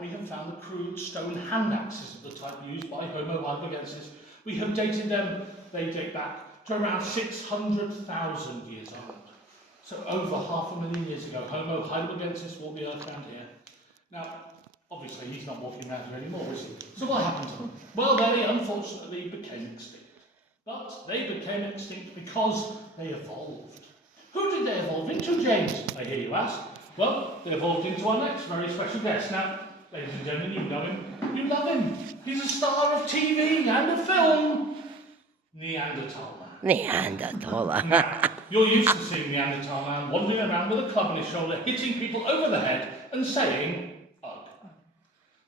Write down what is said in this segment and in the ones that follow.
we have found the crude stone hand axes of the type used by Homo heidelbergensis. We have dated them, they date back to around 600,000 years old. So over 500,000 years ago, Homo heidelbergensis walked the earth around here. Now, obviously he's not walking around here anymore, is he? So what happened to them? Well, they unfortunately became extinct. But they became extinct because they evolved. Who did they evolve into, James? I hear you ask. Well, they evolved into our next very special guest. Now, ladies and gentlemen, you know him, you love him. He's a star of TV and a film. Neanderthal Man. Neanderthal. Now, you're used to seeing Neanderthal Man wandering around with a club on his shoulder, hitting people over the head and saying, ugh.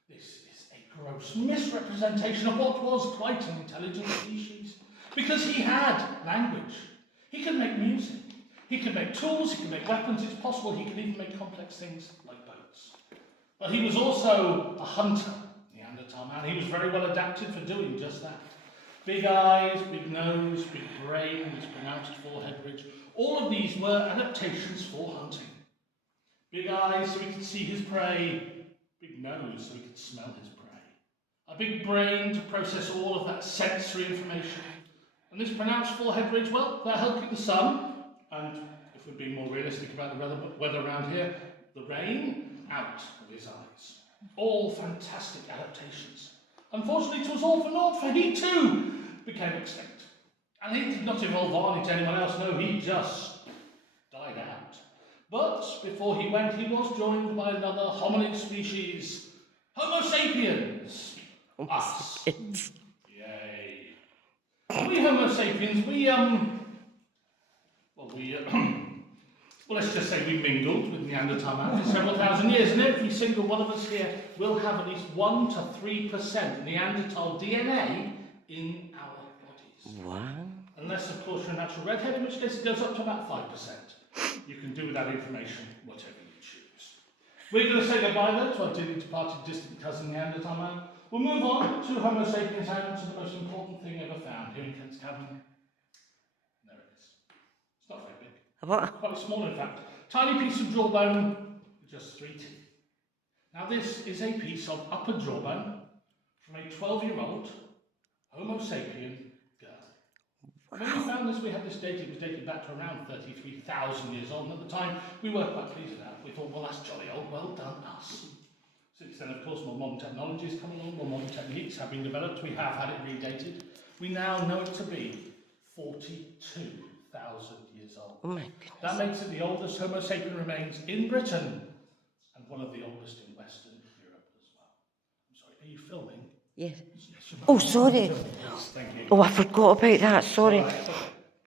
This is a gross misrepresentation of what was quite an intelligent species. Because he had language. He could make music. He could make tools, he could make weapons, it's possible he could even make complex things like boats. But he was also a hunter, Neanderthal Man. He was very well adapted for doing just that. Big eyes, big nose, big brain, his pronounced forehead ridge. All of these were adaptations for hunting. Big eyes so he could see his prey, big nose so he could smell his prey. A big brain to process all of that sensory information. And this pronounced forehead ridge, well, that helped keep the sun, and if we're being more realistic about the weather around here, the rain out of his eyes. All fantastic adaptations. Unfortunately, it was all for naught, for he too became extinct. And he did not evolve on into anyone else, no, he just died out. But before he went, he was joined by another hominid species, Homo sapiens. Us. Yay. We Homo sapiens, well, let's just say we mingled with Neanderthal Man for several thousand years, and every single one of us here will have at least 1 to 3% Neanderthal DNA in our bodies. Wow. Unless, of course, you're a natural redhead, in which case it goes up to about 5%. You can do with that information whatever you choose. We're going to say goodbye, though, to our dearly departed distant cousin Neanderthal Man. We'll move on to Homo sapiens and to the most important thing ever found here in Kent's Cabin. There it is. It's not very big. What? Quite small, in fact. Tiny piece of jawbone with just 3 teeth. Now, this is a piece of upper jawbone from a 12-year-old Homo sapien girl. When we found this, we had this dated, it was dated back to around 33,000 years old, and at the time, we were quite pleased with that. We thought, well, that's jolly old, well done, us. Since then, of course, more modern technologies come along, more modern techniques have been developed, we have had it redated. We now know it to be 42,000 years old. Oh my goodness. That makes it the oldest Homo sapien remains in Britain, and one of the oldest in Western Europe as well. I'm sorry, are you filming? Yes. Yes, Oh, sorry. Yes, thank you. Oh, I forgot about that. Sorry. All right.